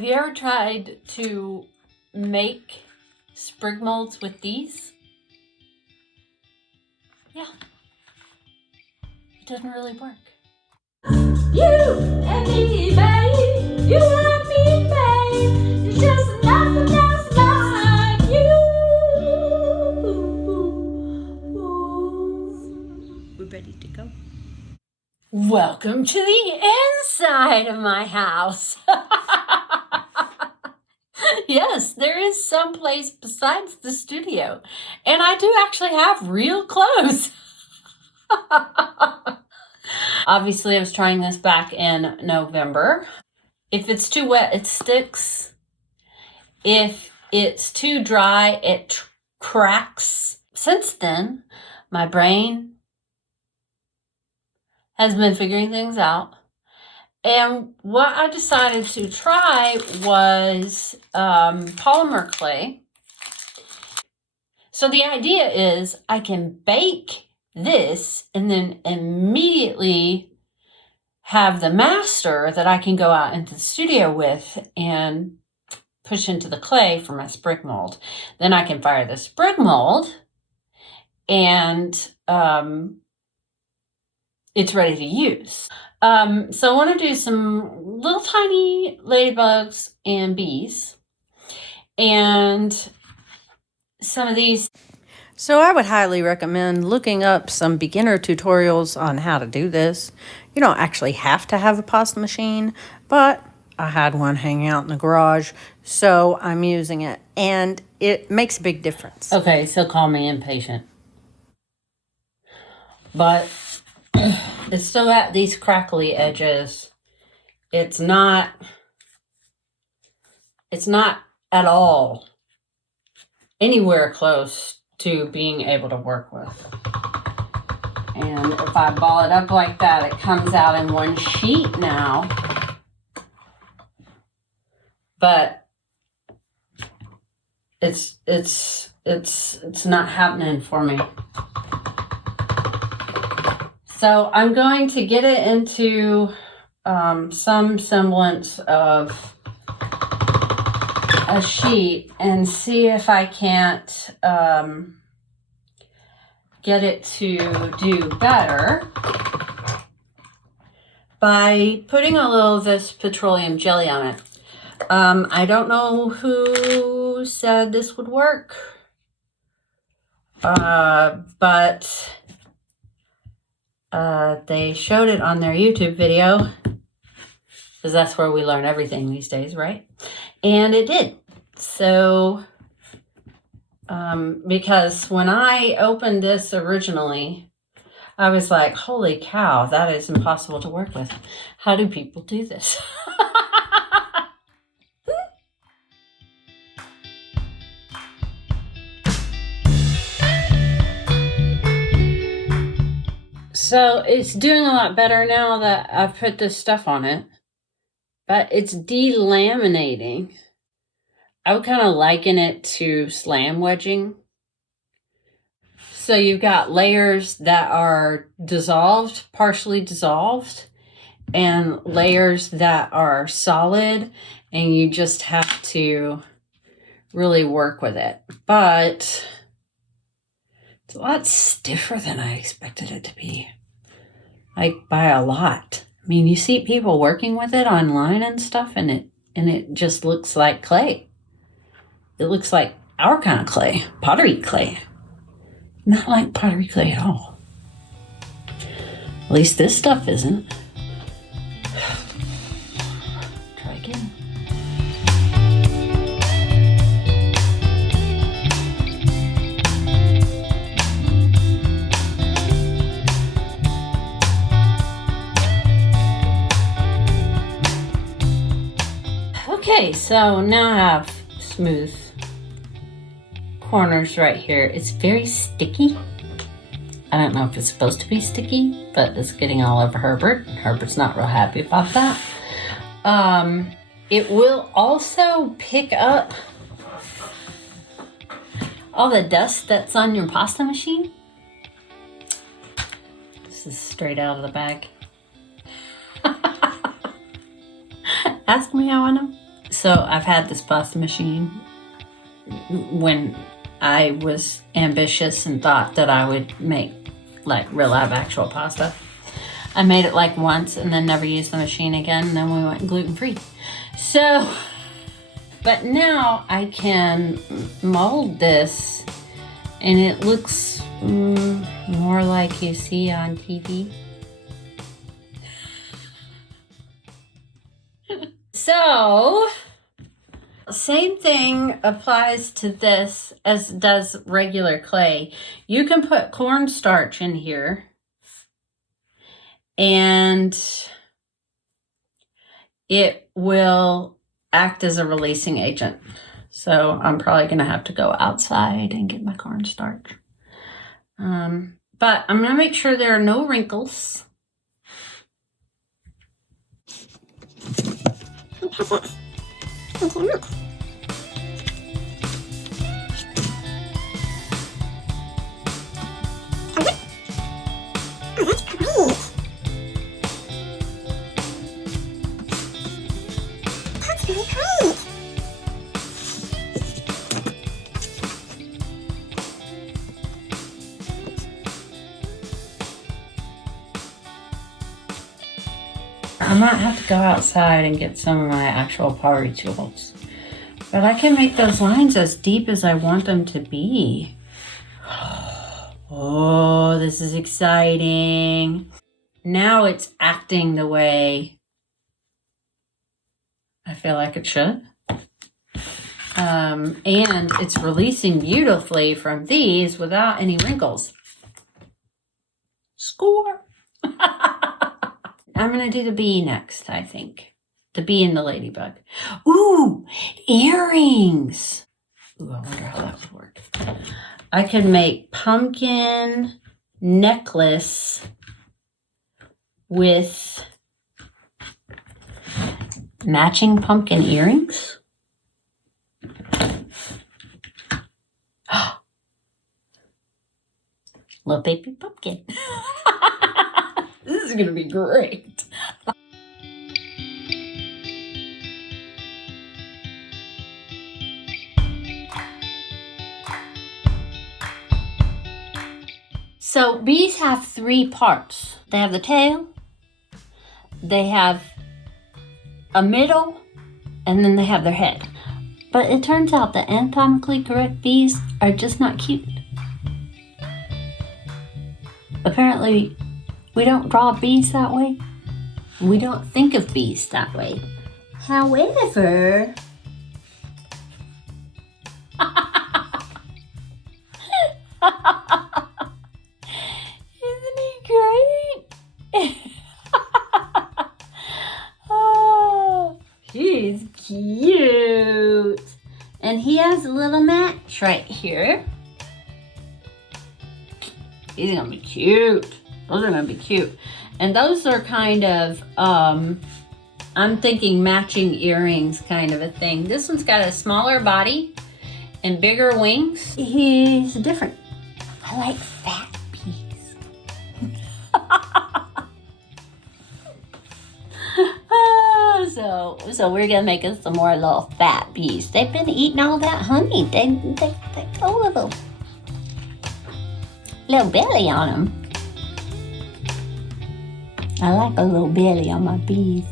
Have you ever tried to make sprig molds with these? Yeah, it doesn't really work. You and me, babe. You and me, babe. It's just nothing else like you. We're ready to go. Welcome to the inside of my house. Yes, there is some place besides the studio. And I do actually have real clothes. Obviously, I was trying this back in November. If it's too wet, it sticks. If it's too dry, it cracks. Since then, my brain has been figuring things out. And what I decided to try was polymer clay. So the idea is I can bake this and then immediately have the master that I can go out into the studio with and push into the clay for my sprig mold. Then I can fire the sprig mold and it's ready to use. So I want to do some little tiny ladybugs and bees and some of these. So I would highly recommend looking up some beginner tutorials on how to do this. You don't actually have to have a pasta machine, but I had one hanging out in the garage, so I'm using it, and it makes a big difference. Okay, so call me impatient. But it's still got these crackly edges. It's not at all anywhere close to being able to work with. And if I ball it up like that, it comes out in one sheet now. But it's not happening for me. So I'm going to get it into some semblance of a sheet and see if I can't get it to do better by putting a little of this petroleum jelly on it. I don't know who said this would work, but they showed it on their YouTube video, because that's where we learn everything these days, right? And it did. So, because when I opened this originally, I was like, holy cow, that is impossible to work with. How do people do this? So it's doing a lot better now that I've put this stuff on it, but it's delaminating. I would kind of liken it to slam wedging. So you've got layers that are dissolved, partially dissolved, and layers that are solid, and you just have to really work with it. But it's a lot stiffer than I expected it to be. Like by a lot. I mean, you see people working with it online and stuff, and it just looks like clay. It looks like our kind of clay, pottery clay. Not like pottery clay at all. At least this stuff isn't. Try again. Okay, so now I have smooth corners right here. It's very sticky. I don't know if it's supposed to be sticky, but it's getting all over Herbert. Herbert's not real happy about that. It will also pick up all the dust that's on your pasta machine. This is straight out of the bag. Ask me how I know. So I've had this pasta machine when I was ambitious and thought that I would make like real live actual pasta. I made it like once and then never used the machine again, and then we went gluten-free. So, but now I can mold this and it looks more like you see on TV. So, same thing applies to this as does regular clay. You can put cornstarch in here and it will act as a releasing agent. So I'm probably going to have to go outside and get my cornstarch. But I'm going to make sure there are no wrinkles. I might have to go outside and get some of my actual pottery tools. But I can make those lines as deep as I want them to be. Oh, this is exciting. Now it's acting the way I feel like it should. And it's releasing beautifully from these without any wrinkles. Score! I'm going to do the bee next, I think. The bee and the ladybug. Ooh, earrings. Ooh, I wonder how that would work. I could make pumpkin necklace with matching pumpkin earrings. Little baby pumpkin. This is going to be great. So bees have 3 parts. They have the tail, they have a middle, and then they have their head. But it turns out that anatomically correct bees are just not cute. Apparently, we don't draw bees that way. We don't think of bees that way. However, isn't he great? Oh, he's cute. And he has a little match right here. He's gonna be cute. Those are gonna be cute. And those are kind of, I'm thinking matching earrings kind of a thing. This one's got a smaller body and bigger wings. He's different. I like fat bees. So we're gonna make us some more little fat bees. They've been eating all that honey. They go with a little belly on them. I like a little belly on my bees.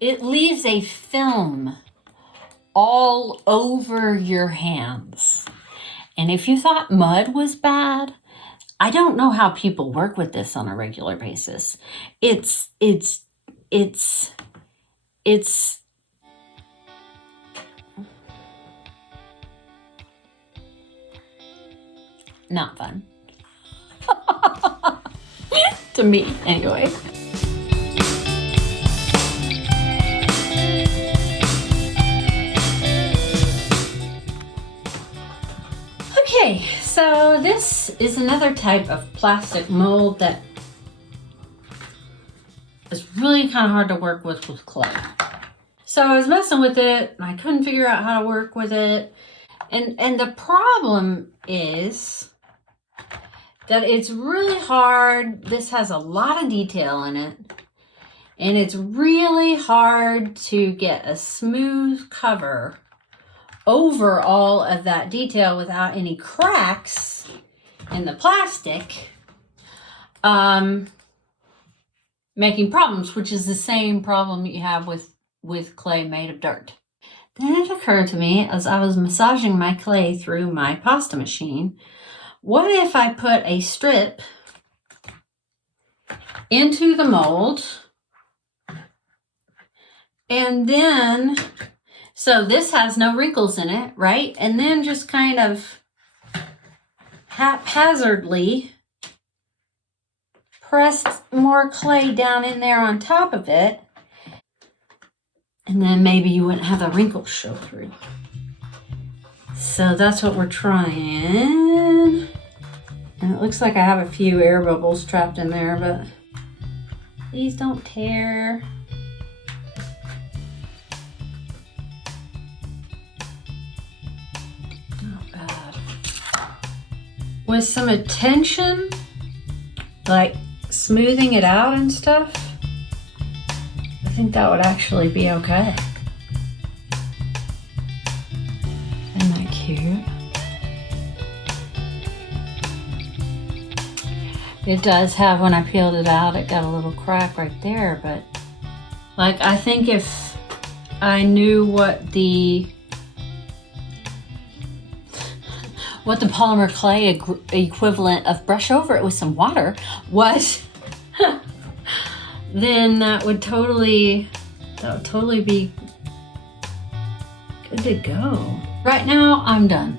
It leaves a film all over your hands. And if you thought mud was bad, I don't know how people work with this on a regular basis. It's not fun. To me, anyway. Okay, so this is another type of plastic mold that is really kind of hard to work with clay. So I was messing with it and I couldn't figure out how to work with it. And the problem is that it's really hard. This has a lot of detail in it. And it's really hard to get a smooth cover over all of that detail without any cracks in the plastic, making problems, which is the same problem you have with clay made of dirt. Then it occurred to me as I was massaging my clay through my pasta machine, what if I put a strip into the mold, and then, so this has no wrinkles in it, right? And then just kind of haphazardly pressed more clay down in there on top of it. And then maybe you wouldn't have the wrinkles show through. So that's what we're trying. And it looks like I have a few air bubbles trapped in there, but please don't tear. Not bad. With some attention, like smoothing it out and stuff, I think that would actually be okay. Isn't that cute? It does have, when I peeled it out, it got a little crack right there, but like, I think if I knew what the polymer clay equivalent of brush over it with some water was, then that would totally be good to go. Right now, I'm done.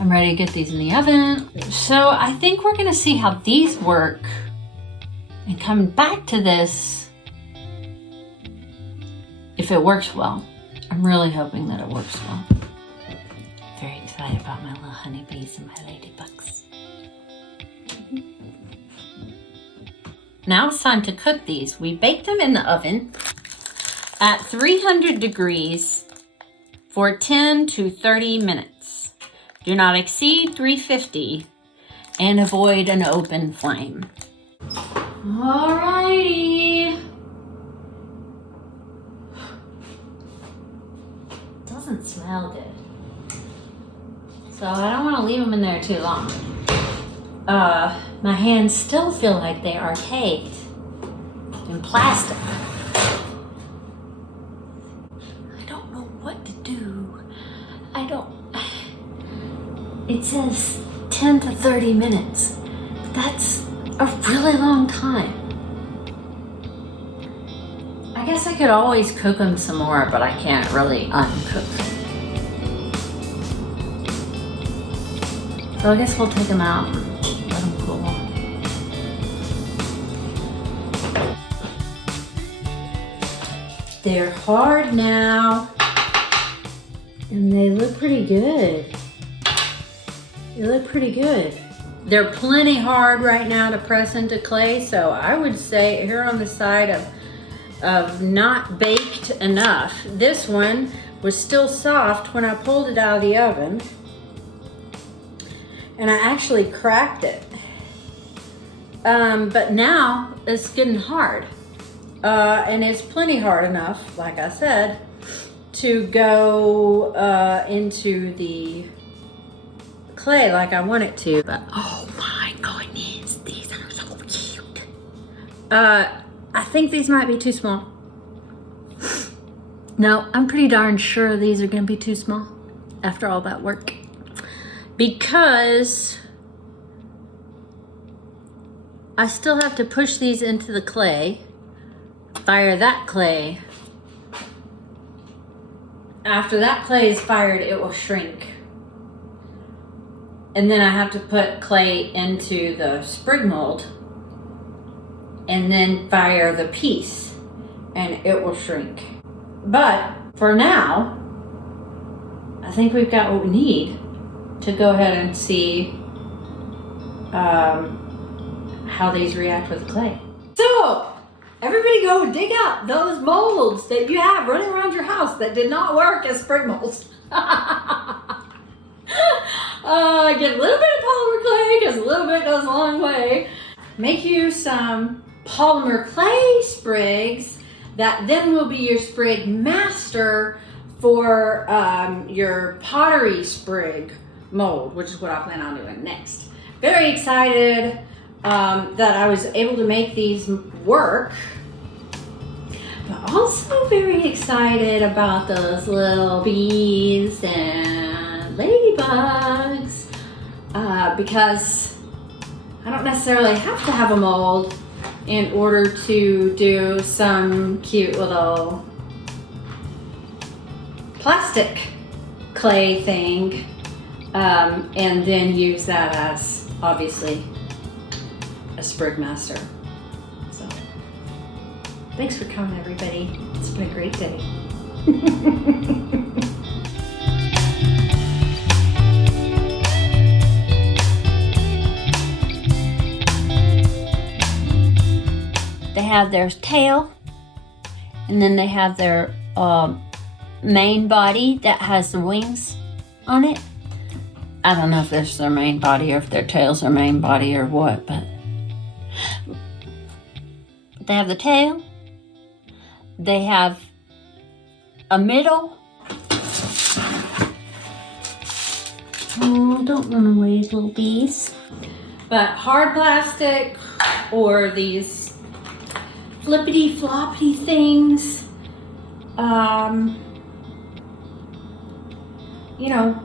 I'm ready to get these in the oven. So I think we're gonna see how these work and come back to this if it works well. I'm really hoping that it works well. Very excited about my little honeybees and my ladybugs. Now it's time to cook these. We bake them in the oven at 300 degrees for 10 to 30 minutes. Do not exceed 350 and avoid an open flame. Alrighty. Doesn't smell good. So I don't want to leave them in there too long. My hands still feel like they are caked in plastic. I don't know what to do. It says 10 to 30 minutes. That's a really long time. I guess I could always cook them some more, but I can't really uncook them. So I guess we'll take them out and let them cool. They're hard now, and they look pretty good. They look pretty good. They're plenty hard right now to press into clay, so I would say here on the side of not baked enough. This one was still soft when I pulled it out of the oven, and I actually cracked it. But now it's getting hard, and it's plenty hard enough, like I said, to go into the clay like I want it to. But oh my goodness, these are so cute. I think these might be too small. No, I'm pretty darn sure these are gonna be too small after all that work, because I still have to push these into the clay, fire that clay. After that clay is fired, it will shrink. And then I have to put clay into the sprig mold and then fire the piece, and it will shrink. But for now, I think we've got what we need to go ahead and see how these react with clay. So Everybody go dig up those molds that you have running around your house that did not work as sprig molds. Get a little bit of polymer clay because a little bit goes a long way. Make you some polymer clay sprigs that then will be your sprig master for your pottery sprig mold, which is what I plan on doing next. Very excited that I was able to make these work, but also very excited about those little bees and ladybugs because I don't necessarily have to have a mold in order to do some cute little plastic clay thing and then use that as obviously a sprig master. So thanks for coming, everybody. It's been a great day. They have their tail, and then they have their main body that has the wings on it. I don't know if this is their main body or if their tail's their main body or what, but they have the tail. They have a middle. Oh, don't run away, little bees. But hard plastic or these flippity floppity things, you know,